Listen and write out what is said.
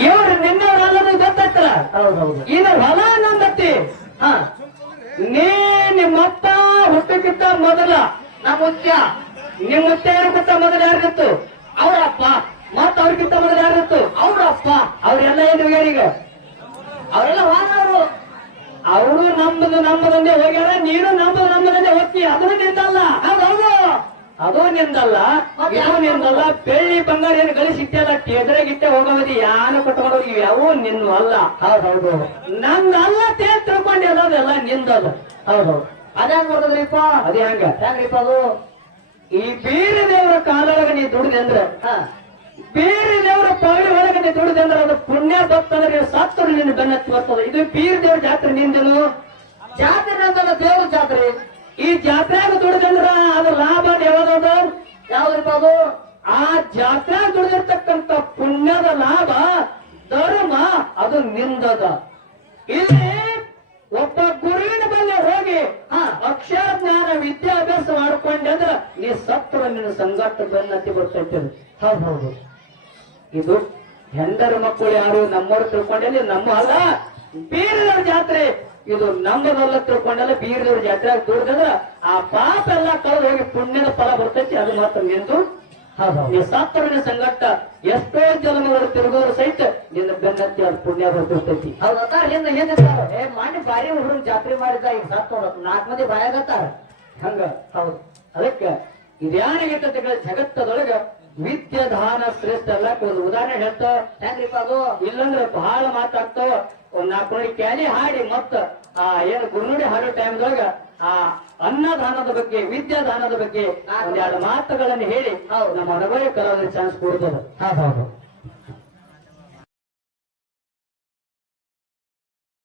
ಇವ್ರು ನಿನ್ನವರಲ್ಲದು ಗೊತ್ತೈತಲ್ಲ ಹೌದು ಇದು ಹೊಲ ನಂದತಿ ಹಾ. ನೀ ನಿಮ್ಮಪ್ಪ ಹುಟ್ಟಕ್ಕಿಂತ ಮೊದಲ. ನಮ್ಮ ಮುತ್ಯ ನಿಮ್ಮ ಮುತ್ಯ ಯಾರಿಗಿಂತ ಮೊದಲು ಯಾರಿತ್ತು ಅವರಪ್ಪ. ಮತ್ತ ಅವ್ರಿಗಿಂತ ಮೊದಲು ಯಾರಿತ್ತು ಅವರಪ್ಪ. ಅವ್ರೆಲ್ಲ ಏನು ಈಗ? ಅವರೆಲ್ಲ ವಾರವರು ಅವರು ನಮ್ಮದು ನಮ್ಮದಂದೇ ಹೋಗ್ಯಾರ ನೀನು ನಮ್ಮದು ನಮ್ಮದಂದೇ ಹೋಗ್ತಿ ಅದನ್ನು ನಿಂತಲ್ಲ ಅದು ನಿಂದಲ್ಲ ಇದು ನಿಂದಲ್ಲ. ಬೆಳ್ಳಿ ಬಂಗಾರ ಏನು ಗಳಿಸಿಟ್ಟೆಲ್ಲ ಟೇದ್ರೆ ಗಿಟ್ಟೆ ಹೋಗೋದಿ ಯಾನ ಕಟ್ಕೊಂಡು ಯಾವು ನಿನ್ನ ಅಲ್ಲ. ಹೌದೌದು ನಂದಲ್ಲ ತೇಲ್ ತಿಳ್ಕೊಂಡು ಅದೆಲ್ಲ ನಿಂದದ. ಹೌದು ಅದ್ಯಾಂಗ ಬರ್ತದ್ರಿಪ್ಪ? ಅದೇ ಹಂಗ. ಹೆಂಗ್ರಿಪ್ಪ ಅದು? ಈ ಬೇರೆ ದೇವರ ಕಾಲೊಳಗೆ ನೀ ದುಡಿದೆ ಬೇರೆ ಹಾ. ಬೀರಿ ದೇವರ ಪಗಡಿ ಒಳಗ ನೀ ದುಡಿದೆಂದ್ರೆ ಅದು ಪುಣ್ಯ ಬರ್ತಂದ್ರೆ ನೀವು ಸತ್ತರು ನಿನ್ನ ಬೆನ್ನತ್ತಿ ಬರ್ತದೆ. ಇದು ಬೀರ್ ದೇವ್ರ ಜಾತ್ರೆ ನಿಂದನು? ಜಾತ್ರೆ ನಂತರ ದೇವ್ರ ಜಾತ್ರೆ. ಈ ಜಾತ್ರೆಯಾಗ ದುಡಿದಂದ್ರ ಅದು ಲಾಭ ಯಾವ್ದದ ಯಾವ್ದ್ರಿಪ್ಪ ಅದು ಆ ಜಾತ್ರೆ ದುಡಿದಿರ್ತಕ್ಕಂಥ ಪುಣ್ಯದ ಲಾಭ, ಧರ್ಮ, ಅದು ನಿಂದದ. ಇಲ್ಲಿ ಒಬ್ಬ ಗುರುವಿನ ಬಳಿ ಹೋಗಿ, ಆ ಅಕ್ಷರ ಜ್ಞಾನ ವಿದ್ಯಾಭ್ಯಾಸ ಮಾಡ್ಕೊಂಡೆ ಅಂದ್ರೆ ನೀ ಸತ್ವ ನಿನ್ನ ಸಂಘಟ ಬೆನ್ನತ್ತಿ ಬರ್ತೈತೆ ಹೌದು ಇದು ಹೆಂಡರ ಮಕ್ಕಳು ಯಾರು ನಮ್ಮವ್ರು ತಿಳ್ಕೊಂಡಲ್ಲಿ ನಮ್ಮ ಅಲ್ಲ. ಬೀರದವ್ರ ಜಾತ್ರೆ, ಇದು ನಮ್ಮದಲ್ಲ ತಿಳ್ಕೊಂಡಲ್ಲ ಬೀರದವ್ರ ಜಾತ್ರೆ ದೂರದಂದ್ರ ಆ ಪಾಪ ಎಲ್ಲ ಕಳೆದು ಹೋಗಿ ಪುಣ್ಯದ ಫಲ ಬರ್ತೈತಿ, ಅದು ಮಾತ್ರ ನಿಂದು. ಹೌದು ನೀ ಸಂಘಟ್ಟ ಎಷ್ಟೋ ಜನಗಳು ತಿರುಗೋರು ಸಹಿತ ನಿನ್ನ ಬೆನ್ನತ್ತಿ ಅದು ಪುಣ್ಯ ಬರ್ತಿರ್ತೈತಿ ಹೌದತ್ತಾರ ಹಿಂದ. ಹಿಂದಿರ್ತಾರ ಏ ಮಾಡಿ ಬಾರಿ ಹುಡುಗ ಜಾತ್ರೆ ಮಾಡಿದ ಈಗ ಸಾತ್ವರ ನಾಲ್ಕು ಮಂದಿ ಬಾಯಾಗತ್ತಾರ ಹಂಗ? ಹೌದು. ಅದಕ್ಕೆ ಇದ್ಯಾನಿಗೈತೆ ಜಗತ್ತದೊಳಗ ನಿತ್ಯ ದಾನ ಶ್ರೇಷ್ಠ ಅಲ್ಲ ಒಂದು ಉದಾಹರಣೆ ಹೇಳ್ತಾ ಹೆಂಗ್ರಿಪ್ಪ ಅದು? ಇಲ್ಲಂದ್ರೆ ಬಹಳ ಮಾತಾಡ್ತಾವ. ಒಂದ್ ನಾಲ್ಕು ನೋಡಿ ಕ್ಯಾಲಿ ಹಾಡಿ ಮತ್ತ ಆ ಏನು ಗುರುನುಡಿ ಹಾಡೋ ಟೈಮ್ದೊಳಗ ಆ ಅನ್ನದಾನದ ಬಗ್ಗೆ ವಿದ್ಯಾದಾನದ ಬಗ್ಗೆ ಒಂದೆರಡು ಮಾತುಗಳನ್ನು ಹೇಳಿ. ನಮ್ಮ ಅನುಭವ ಕಲಾವಿದ ಚಾನ್ಸ್ ಕೊಡ್ತದೆ. ಹೌದು.